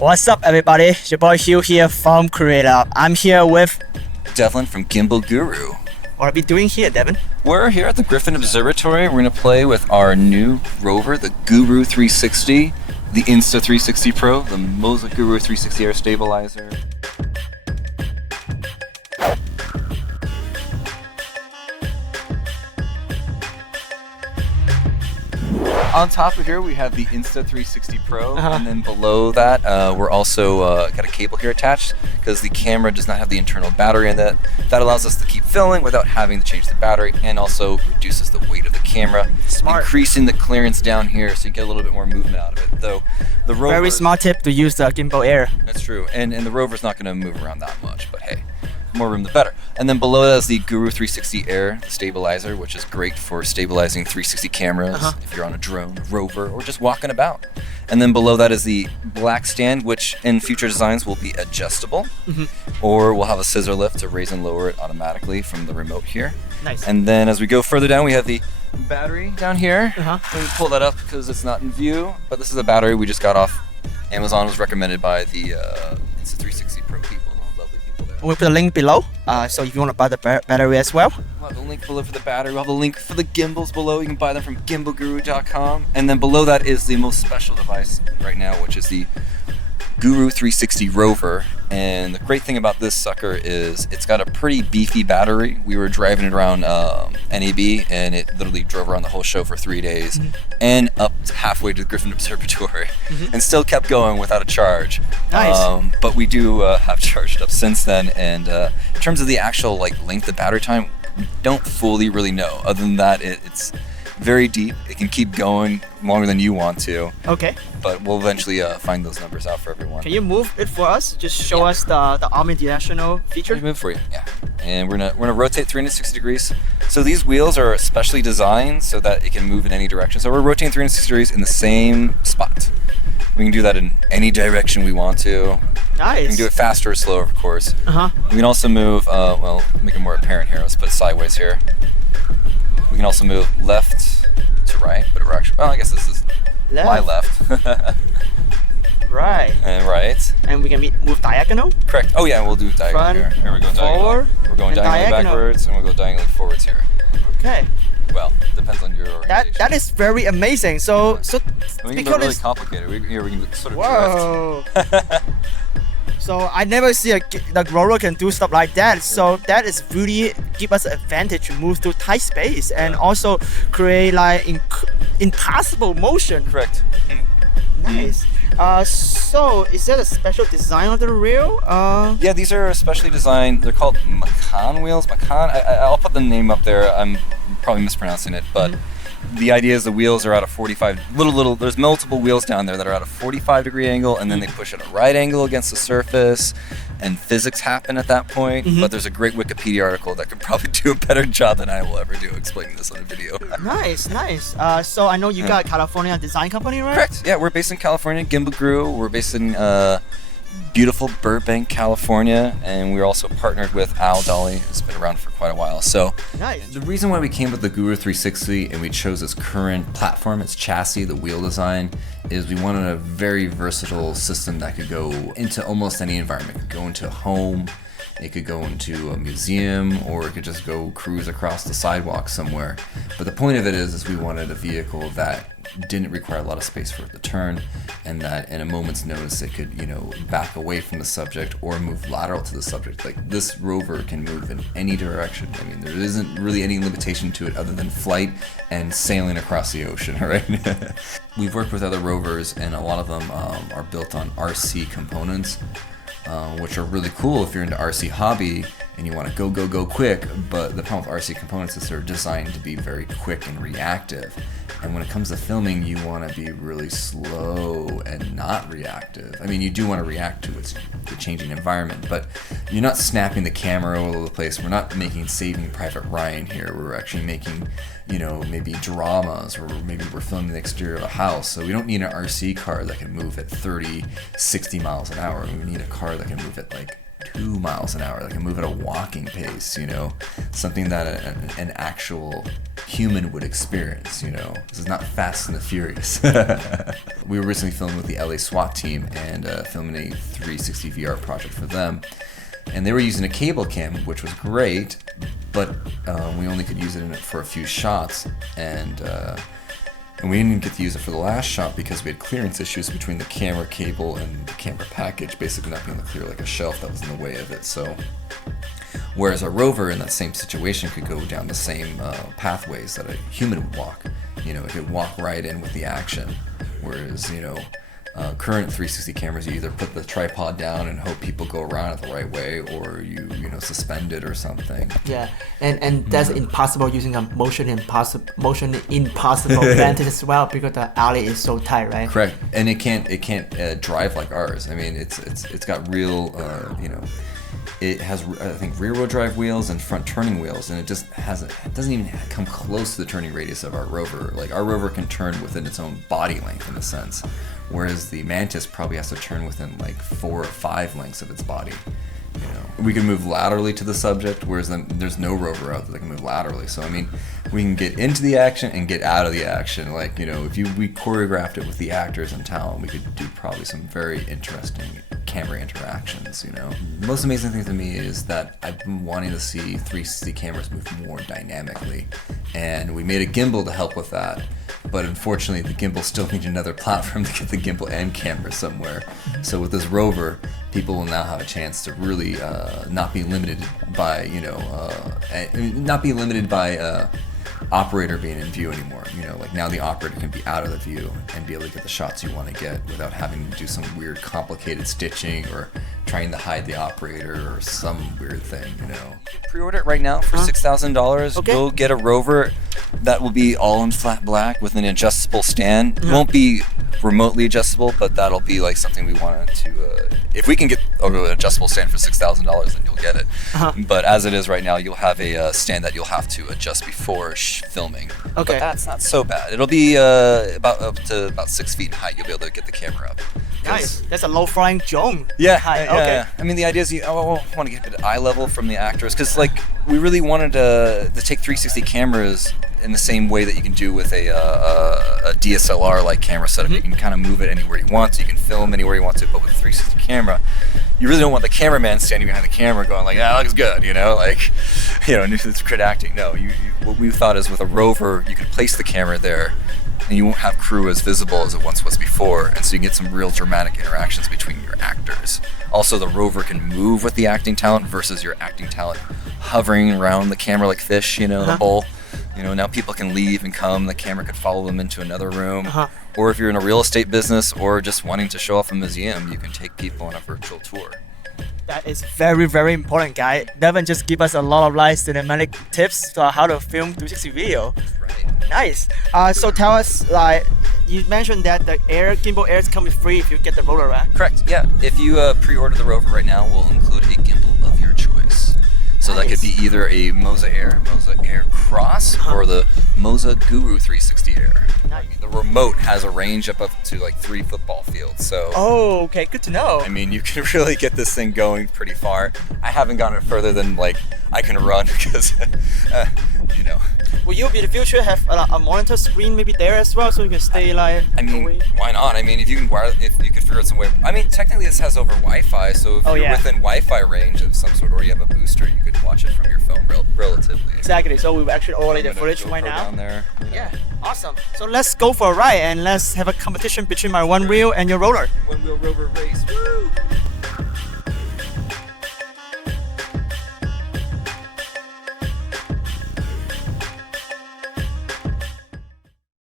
What's up, everybody? It's your boy Hugh here from Creator. I'm here with Devlin from Gimbal Guru. What are we doing here, Devin? We're here at the Griffith Observatory. We're going to play with our new Rover, the Guru 360, the Insta 360 Pro, the Moza Guru 360 Air Stabilizer. On top of here, we have the Insta 360 Pro, and then below that, we're also got a cable here attached because the camera does not have the internal battery in it. That allows us to keep filming without having to change the battery, and also reduces the weight of the camera, increasing the clearance down here so you get a little bit more movement out of it. Though the Rover, very smart tip to use the gimbal air. That's true, and the Rover's not going to move around that much, but hey. More room the better. And then below that is the Guru 360 Air Stabilizer, which is great for stabilizing 360 cameras if you're on a drone, Rover, or just walking about. And then below that is the black stand, which in future designs will be adjustable, or we'll have a scissor lift to raise and lower it automatically from the remote here. Nice. And then as we go further down, we have the battery down here. Let me pull that up because it's not in view, but this is a battery we just got off Amazon. It was recommended by the Insta 360 Pro people. We'll put a link below, so if you want to buy the battery as well. We'll have the link below for the battery. We'll have the link for the gimbals below. You can buy them from gimbalguru.com. And then below that is the most special device right now, which is the Guru 360 Rover. And the great thing about this sucker is it's got a pretty beefy battery. We were driving it around NAB, and it literally drove around the whole show for 3 days and up halfway to the Griffith Observatory and still kept going without a charge. Nice. But we do have charged up since then, and in terms of the actual length of battery time, we don't fully really know. Other than that, it's very deep. It can keep going longer than you want to. Okay. But we'll eventually find those numbers out for everyone. Can you move it for us? Just show us the omnidirectional feature. Let me move for you. Yeah. And we're gonna rotate 360 degrees. So these wheels are specially designed so that it can move in any direction. So we're rotating 360 degrees in the same spot. We can do that in any direction we want to. Nice. We can do it faster or slower, of course. We can also move. Well, make it more apparent here. Let's put it sideways here. We can also move left to right, but we're actually, well, I guess this is my left. Right. And right. And we can move diagonal? Correct. Oh yeah, we'll do diagonal here. Here we go, forward, diagonal. We're going diagonally backwards, and we'll go diagonally forwards here. Okay. Well, depends on your orientation. That is very amazing. So we can go really complicated. We can sort of whoa. Drift. So I never see the Rover can do stuff like that. So that is really give us an advantage to move through tight space and also create impossible motion. Correct. Nice. So is that a special design of the wheel? Yeah, these are specially designed. They're called Macan wheels. Macan. I'll put the name up there. I'm probably mispronouncing it, but the idea is the wheels are at a 45. There's multiple wheels down there that are at a 45-degree angle, and then they push at a right angle against the surface, and physics happen at that point. But there's a great Wikipedia article that could probably do a better job than I will ever do explaining this on a video. Nice. So I know you got a California design company, right? Correct. Yeah, we're based in California, Gimbal Guru. We're based in beautiful Burbank, California, and we're also partnered with Al Dolly, who's been around for quite a while. So nice. The reason why we came with the Guru 360 and we chose its current platform, its chassis, the wheel design, is we wanted a very versatile system that could go into almost any environment. It could go into a home, it could go into a museum, or it could just go cruise across the sidewalk somewhere. But the point of it is we wanted a vehicle that didn't require a lot of space for it to turn, and that in a moment's notice it could, back away from the subject or move lateral to the subject. Like this Rover can move in any direction. I mean, there isn't really any limitation to it other than flight and sailing across the ocean, right? We've worked with other Rovers, and a lot of them are built on RC components, which are really cool if you're into RC hobby and you want to go quick. But the problem with RC components is they're designed to be very quick and reactive. And when it comes to filming, you want to be really slow and not reactive. I mean, you do want to react to the changing environment, but you're not snapping the camera all over the place. We're not making Saving Private Ryan here. We're actually making, maybe dramas, or maybe we're filming the exterior of a house. So we don't need an RC car that can move at 30, 60 miles an hour. We need a car that can move at 2 miles an hour. Like, I move at a walking pace, you know, something that an actual human would experience, you know. This is not Fast and the Furious. We were recently filming with the LA SWAT team and filming a 360 VR project for them. And they were using a cable cam, which was great, but we only could use it for a few shots, and we didn't get to use it for the last shot because we had clearance issues between the camera cable and the camera package, basically not being able to clear like a shelf that was in the way of it. So, whereas a Rover in that same situation could go down the same pathways that a human would walk, you know, it could walk right in with the action, whereas, you know, current 360 cameras, you either put the tripod down and hope people go around it the right way, or you know, suspend it or something. Yeah, and that's impossible using a motion impossible vantage as well, because the alley is so tight, right? Correct, and it can't drive like ours. I mean, it's got real, you know, it has, I think, rear-wheel drive wheels and front turning wheels, and it doesn't even come close to the turning radius of our Rover. Like, our Rover can turn within its own body length in a sense, whereas the Mantis probably has to turn within like 4 or 5 lengths of its body. You know, we can move laterally to the subject, whereas there's no Rover out there that can move laterally. So I mean, we can get into the action and get out of the action. Like, you know, if we choreographed it with the actors and talent, we could do probably some very interesting camera interactions. You know, the most amazing thing to me is that I've been wanting to see 360 cameras move more dynamically, and we made a gimbal to help with that. But unfortunately, the gimbal still needs another platform to get the gimbal and camera somewhere. So with this Rover, people will now have a chance to really not be limited by, you know, operator being in view anymore. You know, like, now the operator can be out of the view and be able to get the shots you want to get without having to do some weird complicated stitching or trying to hide the operator or some weird thing, you know. Pre-order it right now for $6,000. Okay. Go get a Rover that will be all in flat black with an adjustable stand. It won't be remotely adjustable, but that'll be like something we wanted to, if we can get an adjustable stand for $6,000, then you'll get it. But as it is right now, you'll have a stand that you'll have to adjust before filming. Okay. But that's not so bad. It'll be up to about 6 feet in height. You'll be able to get the camera up. Nice. That's a low-flying drone. Yeah, Hi, yeah, okay. yeah. I mean, the idea is I want to get a bit eye level from the actors, because like, we really wanted to take 360 cameras in the same way that you can do with a DSLR like camera setup. You can kind of move it anywhere you want to. You can film anywhere you want to. But with a 360 camera, you really don't want the cameraman standing behind the camera going like, "Ah, that looks good," you know, like, you know, it's crit acting. No, what we thought is with a Rover, you can place the camera there, and you won't have crew as visible as it once was before, and so you can get some real dramatic interactions between your actors. Also, the Rover can move with the acting talent versus your acting talent hovering around the camera like fish, you know, the bowl. You know, now people can leave and come, the camera could follow them into another room. Or if you're in a real estate business or just wanting to show off a museum, you can take people on a virtual tour. That is very, very important, guy. Devin just give us a lot of cinematic tips to how to film 360 video. Right. Nice. So tell us, like, you mentioned that the gimbal airs come free if you get the Rover, right? Correct, yeah. If you pre-order the Rover right now, we'll include a gimbal of your choice. So that could be either a Moza Air Cross, or the Moza Guru 360 Air. Nice. The remote has a range up to like 3 football fields. So Oh, okay, good to know. I mean, you can really get this thing going pretty far. I haven't gone it further than like I can run because, you know. Will you in the future have a monitor screen maybe there as well, so you can stay like I mean, away? why not? I mean, if you can figure out some way. I mean, technically this has over Wi-Fi, so if you're within Wi-Fi range of some sort, or you have a booster, you could watch it from your phone relatively. Exactly. So we've actually overlaid the footage right now. Down there. Yeah, awesome. So let's go for a ride and let's have a competition between my one wheel and your roller. One wheel Rover race. Woo!